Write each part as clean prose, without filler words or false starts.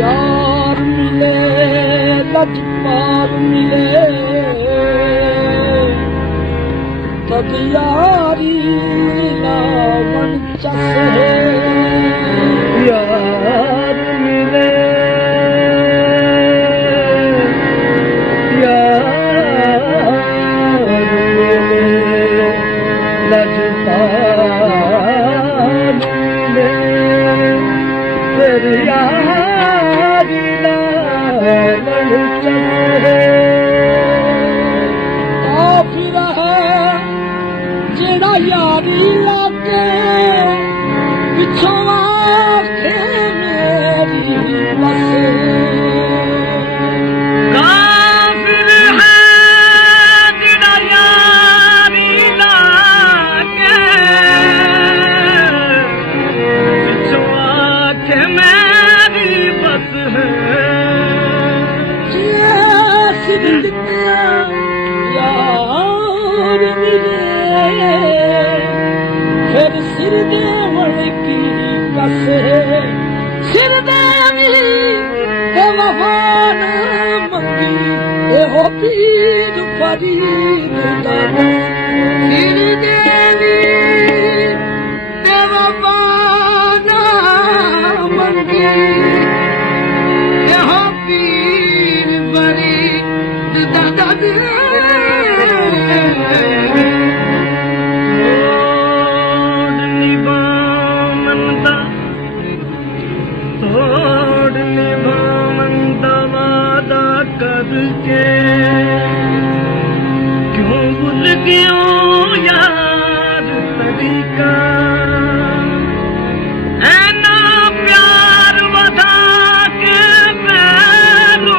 यार मिले लजपाल मिले तद यारी लावन चस है यार मिले लजपाल मिले फिर यारी लावन चस है काफिर है जेड़ा यारी लागे पिछों आखे मेरी बस काफिर है जेड़ा यारी लागे पिछों आखे मेरी बस है यार मिले फिर सिर देवण की कस है सिर देवी ते वफा न मंगी एहो पीर फरीद दा सिर देवी ते वफा न मंगी एहो पीर फरीद दा तोड़ निभावंदा वादा करके क्यों भूल गयो यार तरीका ऐना प्यार वधा के पैरो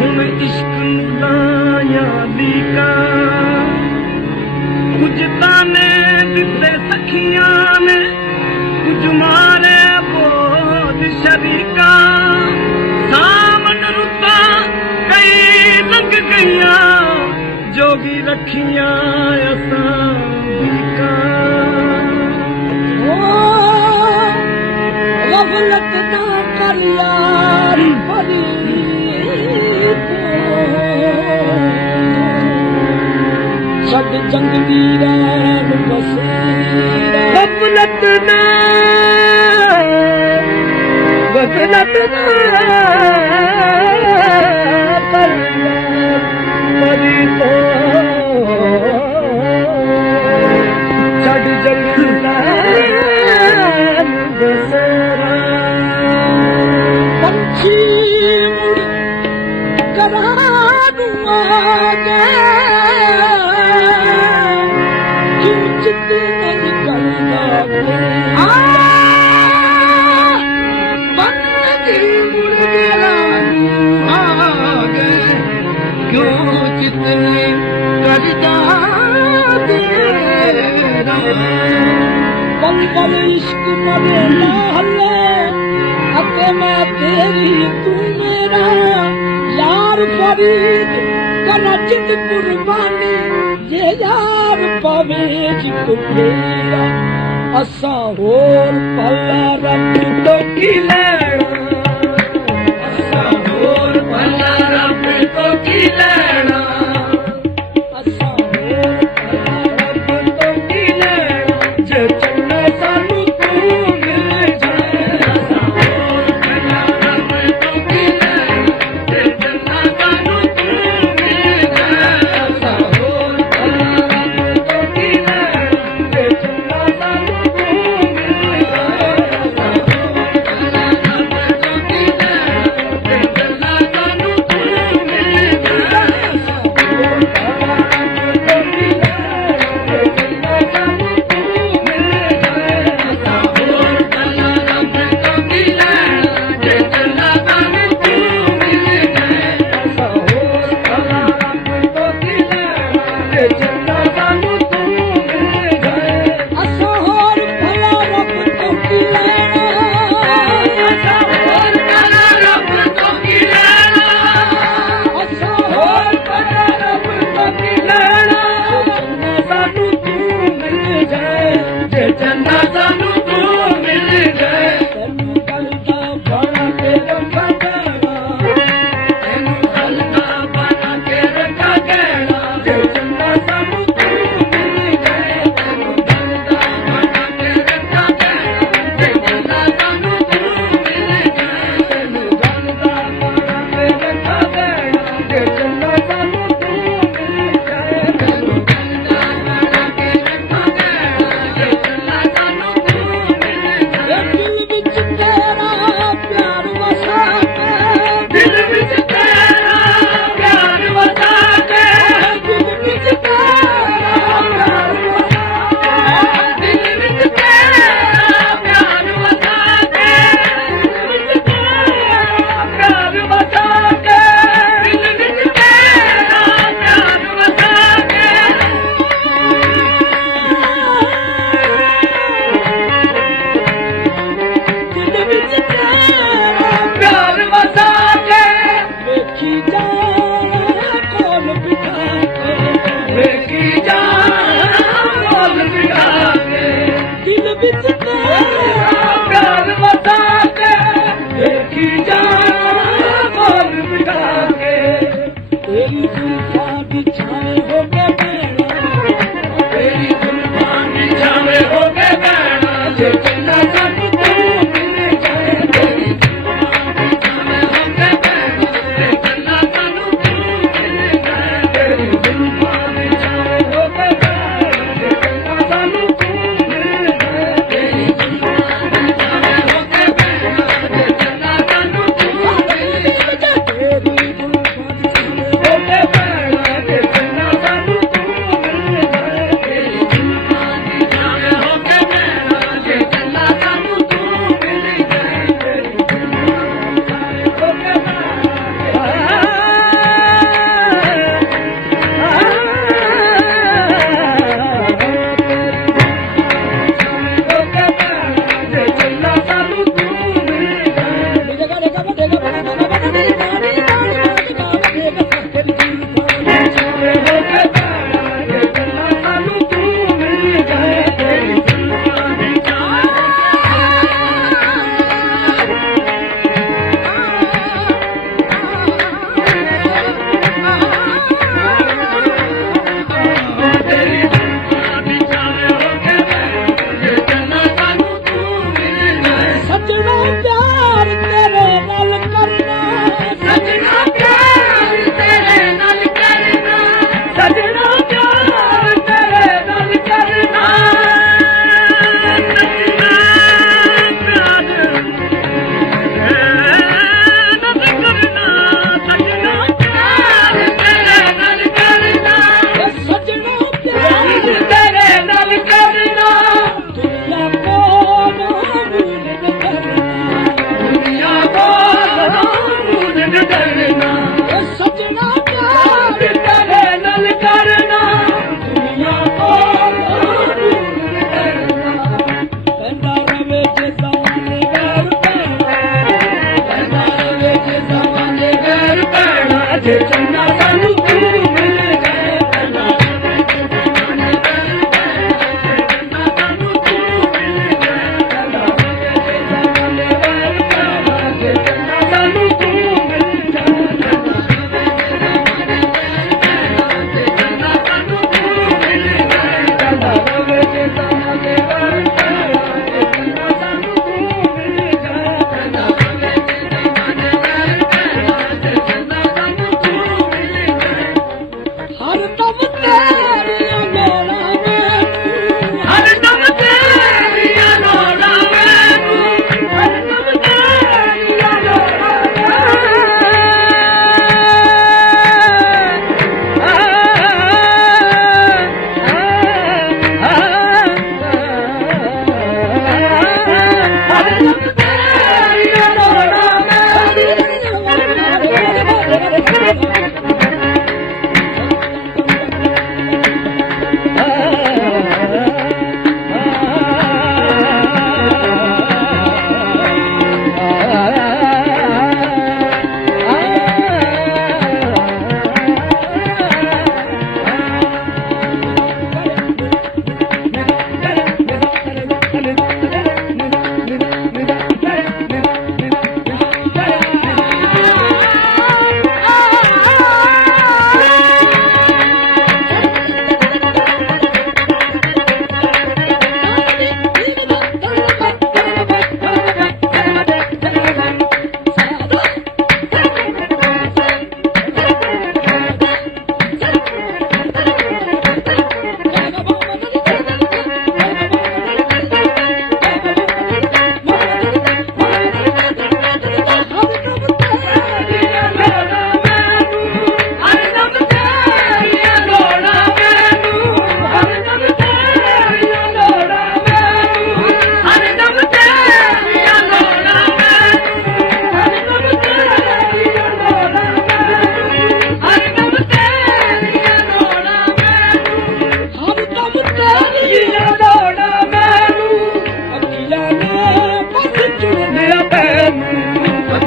हुण इश्क लाया लीका कुछ ताने दिते सखियां ने कुछ मारे शरीका सामन रुता कई लंघ गईया जोगी रखिया असां बीका गफलत ना कर यार फरीद छड़ जंग दी रैन बसेरा गफलत ना गफलत ना कर मरी तो छड़ जंग रैन बसेरा पंछी मुड़ करानू आ गए क्यों चित नहीं करता पल पल इश्क मरे ना हले अते मैं तेरी तू मेरा यार फरीद करा चित कुर्बानी ये यार पवे जित तेरा असा होर पला रब तो की लेना असा होर पला रब तो की लेना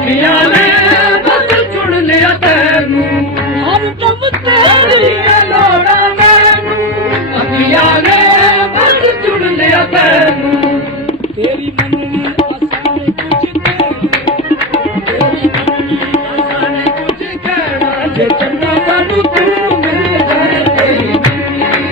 ਅੱਖੀਆਂ ਨੇ ਬਸ ਚੁਣ ਲਿਆ ਤੈਨੂੰ ਹਰ ਕੰਮ ਤੇਰੀਆਂ ਲੋੜਾਂ ਮੈਨੂੰ ਅੱਖੀਆਂ ਨੇ ਬਸ ਚੁਣ ਲਿਆ ਤੈਨੂੰ ਤੇਰੀ ਮੰਨਣੀ ਆਸਾਂ ਨੇ ਕੁਝ ਕਹਿਣਾ ਜੇ ਚੰਗਾ ਸਾਨੂੰ ਤੂੰ ਮਿਲ ਜਾਏ ਤੇਰੀ ਮੰਨਣੀ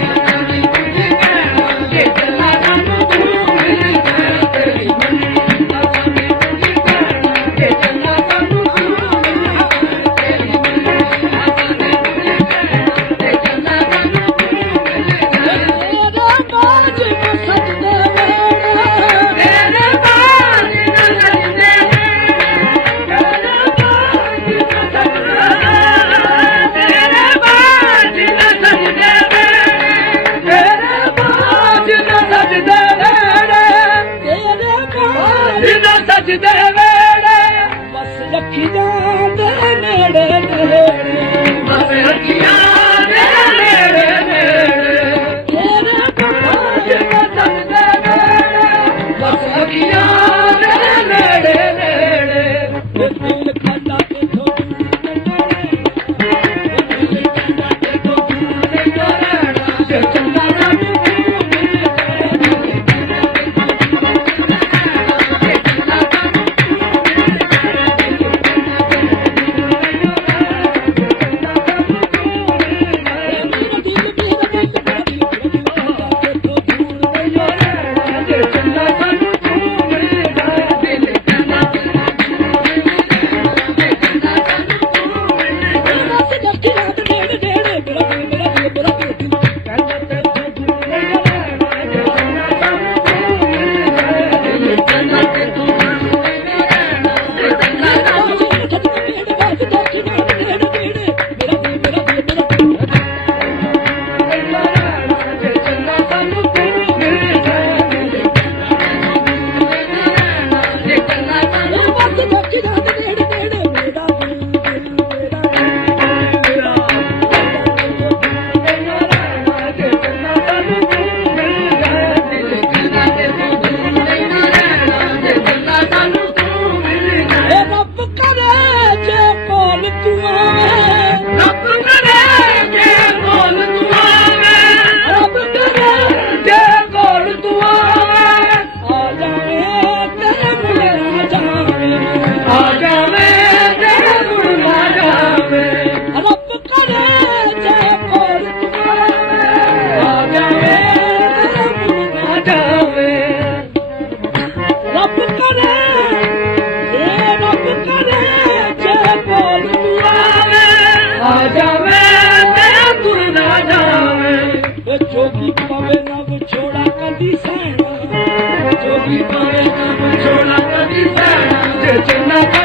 ਕੁਝ ਕਹਿਣਾ ਜੇ ਚੰਗਾ ਸਾਨੂੰ ਤੂੰ ਮਿਲ ਜਾਏ ਤੇਰੀ ਮੰਨਣੀ ਆਸਾਂ ਨੇ ਕੁਝ ਕਹਿਣਾ ਜੇ ਚੰਗਾ ਸਾਨੂੰ ਤੂੰ ਮਿਲ ਜਾਏ ਤੇਰੀ ਮੰਨਣੀ ਆਸਾਂ ਨੇ ਕੁਝ ਕਹਿਣਾ ਜੇ ਚੰਗਾ ਸਾਨੂੰ ਤੂੰ ਮਿਲ ਜਾਏ ਤੇਰਾ ਬਾਜ ਨਾ ਸਜਦੇ ਤੇਰੇ ਬਾਜ ਨਾ ਸਜਦੇ ਸਜਦੇ ਵੇੜੇ ਬਸ ਰੱਖੀਆਂ ਦੇ ਨੇੜੇ ਨੇੜੇ ਬਸ ਰੱਖੀਆਂ ਦੇ ਨੇੜੇ ਨੇੜੇ ਤੇਰੇ ਬਾਜ ਨਾ ਸਜਦੇ ਵੇੜੇ ਬਸ ਰੱਖੀਆਂ ਦੇ ਨੇੜੇ ਨੇੜੇ ਦਿਲ ਖਾਂਦਾ ਤੇ जोगी पावे ना विछोड़ा कदी सहना जोगी पावे ना विछोड़ा कदी सहना जे चन्ना